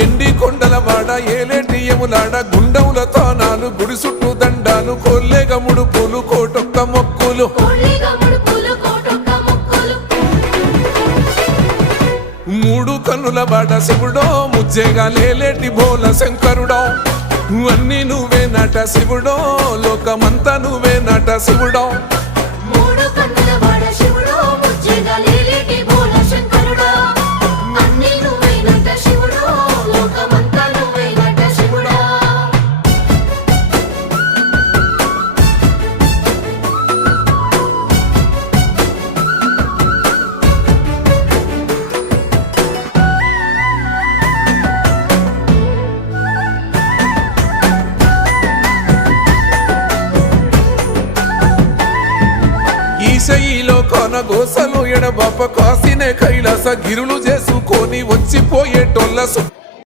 ఎండి కొండల వాడ ఏలేటియములాడ గుండముల తానాలు గుడి చుట్టూ దండాలు కొల్లేగ ముడుపులు కోటొక్క మొక్కులు మూడు కన్నుల బాట శివుడో ముజ్జేగా లేలేటి బోల శంకరుడో అన్ని నువ్వే నట శివుడో లోకమంతా నువ్వే నట శివుడో ఈశయిలో కొనగోసలు ఎడబాప కాసినే కైలాస గిరులు చేసుకొని వచ్చిపోయేటోళ్ళ